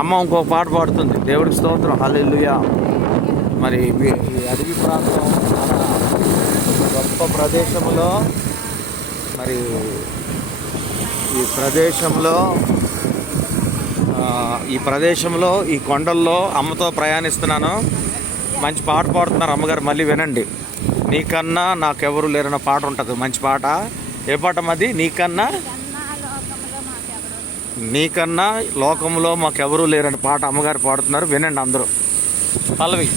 అమ్మ ఇంకొక పాట పాడుతుంది. దేవుడికి స్తోత్రం, హల్లెలూయా. మరి ఈ అడవి ప్రాంతం చాలా గొప్ప ప్రదేశంలో, మరి ఈ ప్రదేశంలో ఈ కొండల్లో అమ్మతో ప్రయాణిస్తున్నాను. మంచి పాట పాడుతున్నారు అమ్మగారు, మళ్ళీ వినండి. నీకన్నా నాకెవరు లేరన్న పాట ఉంటుంది, మంచి పాట. ఏ పాట మాది? నీకన్నా లోకంలో మాకెవరూ లేరని పాట అమ్మగారు పాడుతున్నారు, వినండి అందరూ. పల్లవి.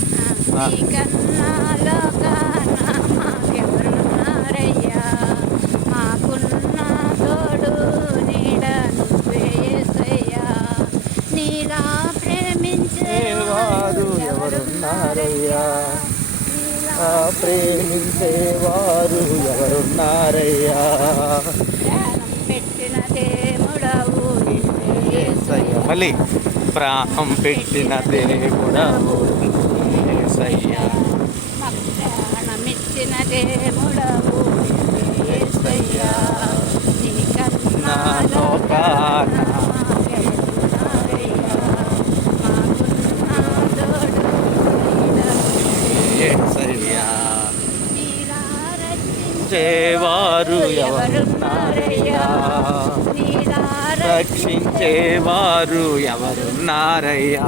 ప్రేమించేవారు ఎవరున్నారయ్యా, ప్రేమించేవారు ఎవరున్నారయ్యా, పెట్టిన దేవుడవు మళ్ళీ ప్రాణం పెట్టిన దేవుడవు యేసయ్యా, ప్రాణమిచ్చిన దేవుడవు యేసయ్యా, నీకన్నా లోకాన యేసయ్యా, రక్షించేవారు ఎవరున్నారయ్యా, రక్షించేవారు ఎవరున్నారయ్యా,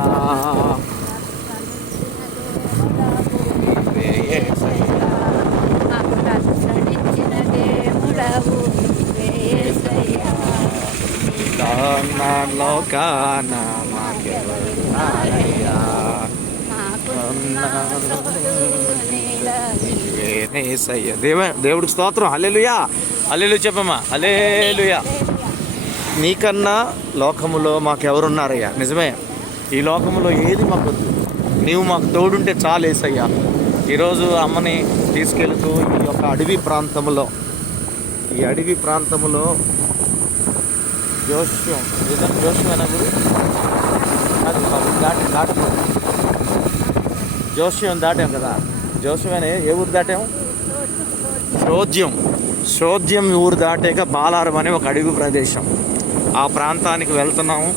లోకాన మాకెవరున్నారయ్యా, దేవుడికి స్తోత్రం, హల్లెలూయా. హల్లెలూయా చెప్పమ్మా, హల్లెలూయా. నీకన్నా లోకములో మాకెవరున్నారయ్యా. నిజమే, ఈ లోకములో ఏది మాకొద్దు, నీవు మాకు తోడుంటే చాలు యేసయ్యా. ఈరోజు అమ్మని తీసుకెళ్తూ ఈ యొక్క అడవి ప్రాంతంలో జోష్యం అనే గురు జోష్యం దాటాం కదా. జోష్యం అనే ఏ ఊరు దాటాం? శోధ్యం ఊరు దాటాక బాలారం అనే ఒక అడవి ప్రదేశం. ఆ ప్రాంతానికి వెళ్తున్నాము.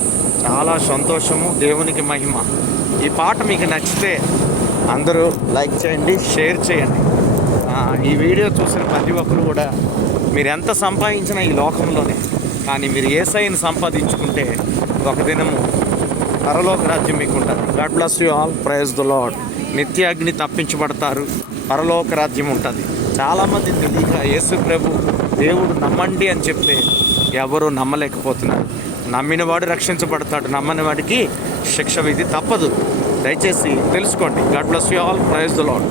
చాలా సంతోషము, దేవునికి మహిమ. ఈ పాట మీకు నచ్చితే అందరూ లైక్ చేయండి, షేర్ చేయండి. ఈ వీడియో చూసిన ప్రతి ఒక్కరు కూడా మీరు ఎంత సంపాదించినా ఈ లోకంలోనే, కానీ మీరు యేసయ్యని సంపాదించుకుంటే ఒక దినము పరలోక రాజ్యం మీకు ఉంటుంది. God bless you all, praise the Lord. నిత్య అగ్ని తప్పించబడతారు, పరలోక రాజ్యం ఉంటుంది. చాలామంది తెలియక యేసు ప్రభు దేవుడు నమ్మండి అని చెప్తే ఎవరు నమ్మలేకపోతున్నారు. నమ్మినవాడు రక్షించబడతాడు, నమ్మని వాడికి శిక్ష విధి తప్పదు. దయచేసి తెలుసుకోండి. God bless you all, praise the lord.